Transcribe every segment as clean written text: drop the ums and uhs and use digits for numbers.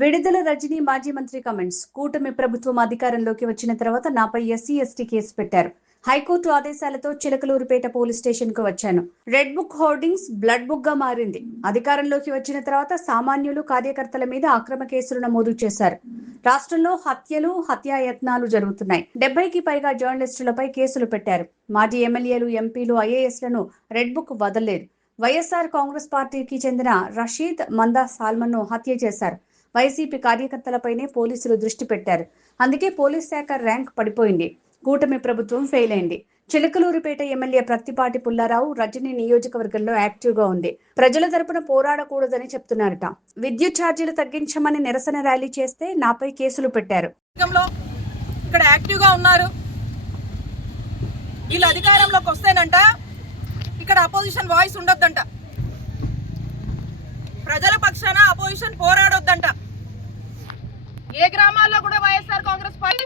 విడుదల రజనీ మాజీ మంత్రి కమెంట్స్. కూటమి ప్రభుత్వం అధికారంలోకి వచ్చిన తర్వాత నాపై ఎస్సీ ఎస్టీ కేసు పెట్టారు. హైకోర్టు ఆదేశాలతో చిలకలూరుపేట పోలీస్ స్టేషన్ కు వచ్చాను. Red book hoardings blood book గా మారింది. అధికారంలోకి వచ్చిన తర్వాత సామాన్యులు, కార్యకర్తల మీద అక్రమ కేసులు నమోదు చేశారు. రాష్ట్రంలో హత్యలు, హత్యాయత్నాలు జరుగుతున్నాయి. 70కి పైగా జర్నలిస్టులపై కేసులు పెట్టారు. మాజీ ఎమ్మెల్యేలు, ఎంపీలు, ఐఏఎస్లను రెడ్ బుక్ వదలలేదు. వైఎస్ఆర్ కాంగ్రెస్ పార్టీకి చెందిన రషీద్ మందా సాల్మన్ ను హత్య చేశారు. వైసీపీ కార్యకర్తలపైనే పోలీసులు దృష్టి పెట్టారు. అందుకే పోలీస్ శాఖ ర్యాంక్ పడిపోయింది. కూటమి ప్రభుత్వం ఫెయిల్ అయింది. చిలకలూరుపేట ఎమ్మెల్యే ప్రత్తిపాటి పుల్లారావు రజనీ నియోజకవర్గంలో యాక్టివ్ గా ఉంది. ప్రజల తరపున పోరాడకూడదని చెప్తున్నారట. విద్యుత్ ఛార్జీలు తగ్గించమని నిరసన ర్యాలీ చేస్తే నాపై కేసులు పెట్టారు. ఇక్కడ యాక్టివ్ గా ఉన్నారు. వీళ్ళు అధికారంలోకి వస్తేనంట ఇక్కడ అపోజిషన్ వాయిస్ ఉండొద్దంట. ప్రజల పక్షాన అపోజిషన్ పోరాడొద్దంట. ఏ గ్రామాల్లో కూడా వైఎస్ఆర్ కాంగ్రెస్ పార్టీ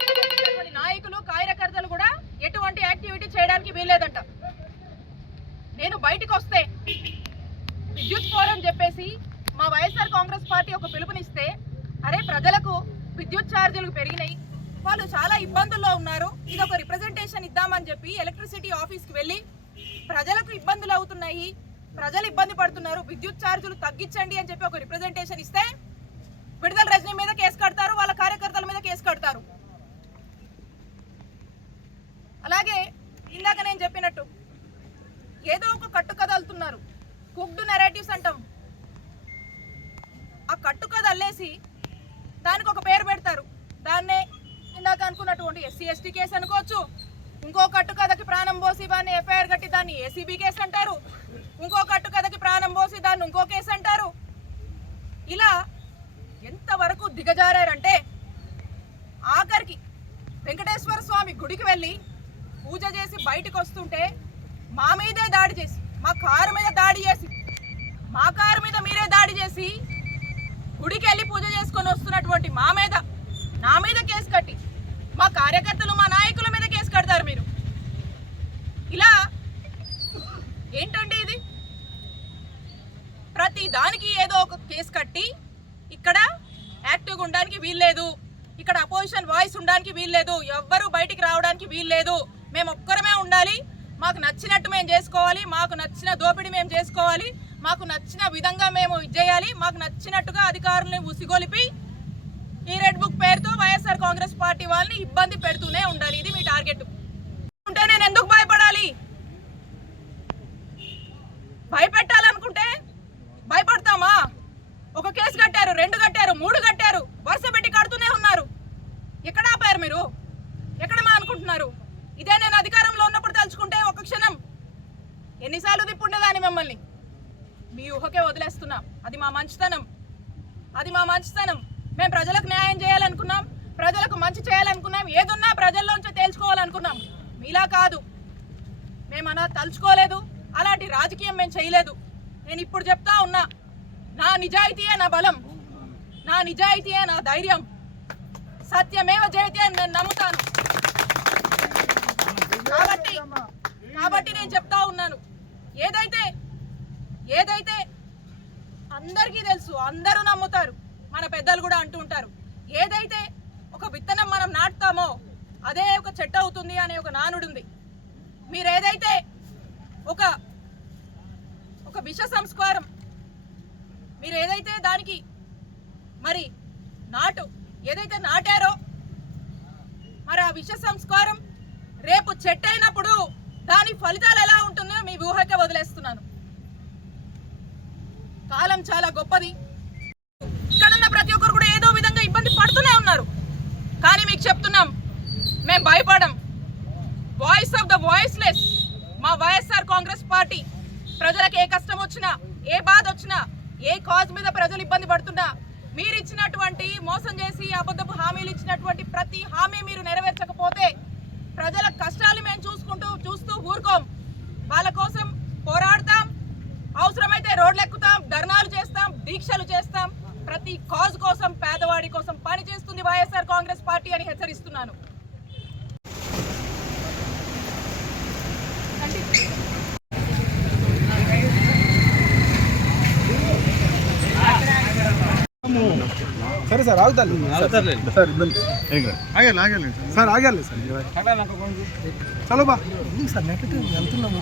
నాయకులు, కార్యకర్తలు కూడా ఎటువంటి యాక్టివిటీ చేయడానికి వీల్లేదంట. నేను బయటకు వస్తే విద్యుత్ ఫోరం చెప్పేసి మా వైఎస్ఆర్ కాంగ్రెస్ పార్టీ ఒక పిలుపునిస్తే, అరే ప్రజలకు విద్యుత్ ఛార్జీలు పెరిగినాయి, వాళ్ళు చాలా ఇబ్బందుల్లో ఉన్నారు, ఇది ఒక రిప్రజెంటేషన్ ఇద్దామని చెప్పి ఎలక్ట్రిసిటీ ఆఫీస్కి వెళ్ళి ప్రజలకు ఇబ్బందులు అవుతున్నాయి, ప్రజలు ఇబ్బంది పడుతున్నారు, విద్యుత్ ఛార్జీలు తగ్గించండి అని చెప్పి ఒక రిప్రజెంటేషన్ ఇస్తే విడుదల రజనీ మీద కేసు కడతారు, వాళ్ళ కార్యకర్తల మీద కేసు కడతారు. అలాగే ఇందాక నేను చెప్పినట్టు ఏదో ఒక కట్టు కదలుతున్నారు. కుక్డ్ నెరేటివ్స్ అంటాం. ఆ కట్టు కథ అల్లేసి దానికి ఒక పేరు పెడతారు. దాన్నే ఇందాక అనుకున్నటువంటి ఎస్సీ ఎస్టీ కేసు అనుకోవచ్చు. ఇంకో కట్టు కథకి ప్రాణం పోసి దాన్ని ఎఫ్ఐఆర్ కట్టి దాన్ని ఏసీబీ కేసు అంటారు. ఇంకో కట్టు కథకి ప్రాణం పోసి దాన్ని ఇంకో కేసు అంటారు. ఇలా ఎంతవరకు దిగజారంటే ఆఖరికి వెంకటేశ్వర స్వామి గుడికి వెళ్ళి పూజ చేసి బయటకు వస్తుంటే మా మీదే దాడి చేసి, మా కారు మీద దాడి చేసి, మా కారు మీద మీరే దాడి చేసి గుడికి వెళ్ళి పూజ చేసుకొని వస్తున్నటువంటి మా మీద, నా మీద కేసు కట్టి మా కార్యకర్తలు, మా నాయకుల మీద కేసు కడతారు మీరు. ఇలా ఏంటంటే ఇది ప్రతి దానికి ఏదో ఒక కేసు కట్టి ఇక్కడ యాక్టివ్గా ఉండడానికి వీల్లేదు, ఇక్కడ అపోజిషన్ వాయిస్ ఉండడానికి వీల్లేదు, ఎవ్వరూ బయటికి రావడానికి వీల్లేదు, మేము ఒక్కరమే ఉండాలి, మాకు నచ్చినట్టు మేము చేసుకోవాలి, మాకు నచ్చిన దోపిడీ మేము చేసుకోవాలి, మాకు నచ్చిన విధంగా మేము చేయాలి, మాకు నచ్చినట్టుగా అధికారులను ఉసిగొలిపి ఈ రెడ్ బుక్ పేరుతో వైఎస్ఆర్ కాంగ్రెస్ పార్టీ వాళ్ళని ఇబ్బంది పెడుతూనే ఉండాలి. ఇది మీ టార్గెట్ ఉంటే నేను ఎందుకు భయపడాలి? భయపెట్టాలనుకుంటే భయపడతామా? ఒక కేసు కట్టారు, 2 కట్టారు, 3 కట్టారు, వరుస పెట్టి కడుతూనే ఉన్నారు. ఎక్కడ ఆపారు మీరు? ఎక్కడ మా అనుకుంటున్నారు? ఇదే నేను అధికారంలో ఉన్నప్పుడు తలుచుకుంటే ఒక క్షణం ఎన్నిసార్లు తిప్పుండేదాన్ని మిమ్మల్ని. మీ ఊహకే వదిలేస్తున్నాం. అది మా మంచితనం, అది మా మంచితనం. మేము ప్రజలకు న్యాయం చేయాలనుకున్నాం, ప్రజలకు మంచి చేయాలనుకున్నాం, ఏదున్నా ప్రజల్లోంచి తేల్చుకోవాలనుకున్నాం. మీలా కాదు, మేము అలా తలుచుకోలేదు, అలాంటి రాజకీయం మేము చేయలేదు. నేను ఇప్పుడు చెప్తా ఉన్నా, నా నిజాయితీయే నా బలం, నా నిజాయితీయే నా ధైర్యం, సత్యమేవ జయతే అని నేను నమ్ముతాను. కాబట్టి నేను చెప్తా ఉన్నాను, ఏదైతే అందరికీ తెలుసు, అందరూ నమ్ముతారు, మన పెద్దలు కూడా అంటూ ఉంటారు, ఏదైతే ఒక విత్తనం మనం నాటుతామో అదే ఒక చెట్టు అవుతుంది అనే ఒక నానుడు ఉంది. మీరు ఏదైతే ఒక విష సంస్కారం, మీరు ఏదైతే దానికి మరి ఏదైతే నాటారో, మరి ఆ విష సంస్కారం రేపు చెట్టు అయినప్పుడు దాని ఫలితాలు ఎలా ఉంటుందో మీ ఊహకే వదిలేస్తున్నాను. కాలం చాలా గొప్పది. ఇక్కడున్న ప్రతి ఒక్కరు కూడా ఏదో విధంగా ఇబ్బంది పడుతూనే ఉన్నారు. కానీ మీకు చెప్తున్నాం, మేము భయపడం. వాయిస్ ఆఫ్ ద వాయిస్లెస్ మా వైఎస్ఆర్ కాంగ్రెస్ పార్టీ. ప్రజలకు ఏ కష్టం వచ్చినా, ఏ బాధ వచ్చినా, ఏ కాజ్ మీద ప్రజలు ఇబ్బంది పడుతున్నా, మీరు ఇచ్చినటువంటి మోసం చేసి అబద్ధపు హామీలు ఇచ్చినటువంటి ప్రతి హామీ మీరు నెరవేర్చకపోతే ప్రజల కష్టాలు మేము చూస్తూ ఊరుకోం. వాళ్ళ కోసం పోరాడతాం, అవసరమైతే రోడ్లు ఎక్కుతాం, ధర్నాలు చేస్తాం, దీక్షలు చేస్తాం. ప్రతి కాజ్ కోసం, పేదవాడి కోసం పని చేస్తుంది వైఎస్ఆర్ కాంగ్రెస్ పార్టీ అని హెచ్చరిస్తున్నాను. సరే సార్ ఆగుతారు సార్ ఇబ్బంది ఆగలేదు సార్ ఆగలేదు సార్ చలో బా సార్ వెళ్తున్నాం